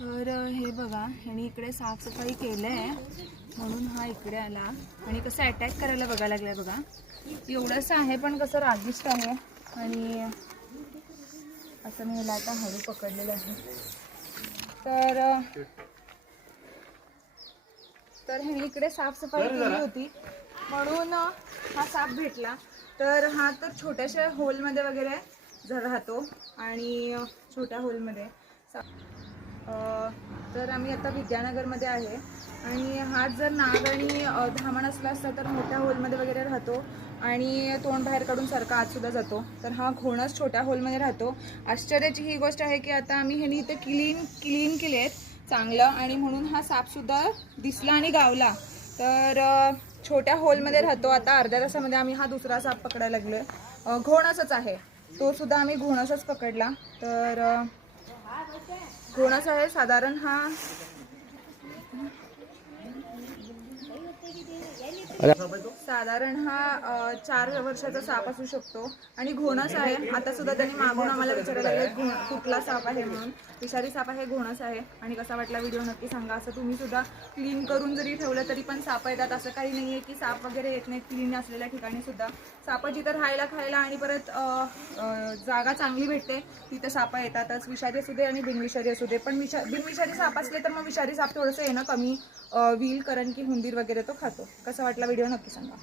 तर हे बघा, ह्यानी इकडे साफसफाई केलंय म्हणून हा इकडे आला आणि कसं अटॅक करायला बघायला लागलाय बघा. एवढंसं आहे पण कसं रागिष्ट आहे आणि असं मी ह्याला आता हळू पकडलेलं आहे. तर ह्यानी इकडे साफसफाई केली होती म्हणून हा साप भेटला. तर हा तर छोट्याशा होलमध्ये वगैरे राहतो आणि छोट्या होलमध्ये तर आम्ही आता विद्यानगरमध्ये आहे आणि हा जर नाग आणि धामण असला असता तर मोठ्या होलमध्ये वगैरे राहतो आणि तोंड बाहेर काढून सारखा आतसुद्धा जातो. तर हा घोणस छोट्या होलमध्ये राहतो. आश्चर्याची ही गोष्ट आहे की आता आम्ही ह्यानी इथे क्लीन केले आहेत चांगलं आणि म्हणून हा सापसुद्धा दिसला आणि गावला. तर छोट्या होलमध्ये राहतो. आता अर्ध्या तासामध्ये आम्ही हा दुसरा साप पकडायला लागलो. घोणसच आहे, तो सुद्धा आम्ही घोणसच पकडला. तर घोणस आहे साधारण हा साधारण हा 4 वर्षाचा साप असू शकतो आणि घोणस आहे. आता सुद्धा त्यांनी मागून आम्हाला विचारायला लागले कुठला साप आहे म्हणून. विषारी साप आहे, घोणस आहे. आणि कसा वाटला व्हिडिओ नक्की सांगा. असं तुम्ही सुद्धा क्लीन करून जरी ठेवलं तरी पण साप येतात. असं काही नाही आहे की साप वगैरे येत नाहीत. क्लीन असलेल्या ठिकाणी सुद्धा साप जिथं राहायला खायला आणि परत जागा चांगली भेटते तिथं साप येतातच. विषारी असू दे आणि बिनविषारी असू दे. पण बिनविषारी साप असले तर मग विषारी साप थोडंसं येणं कमी होईल कारण की हुंदीर वगैरे तो खातो. कसा वाटला व्हिडिओ नक्की सांगा.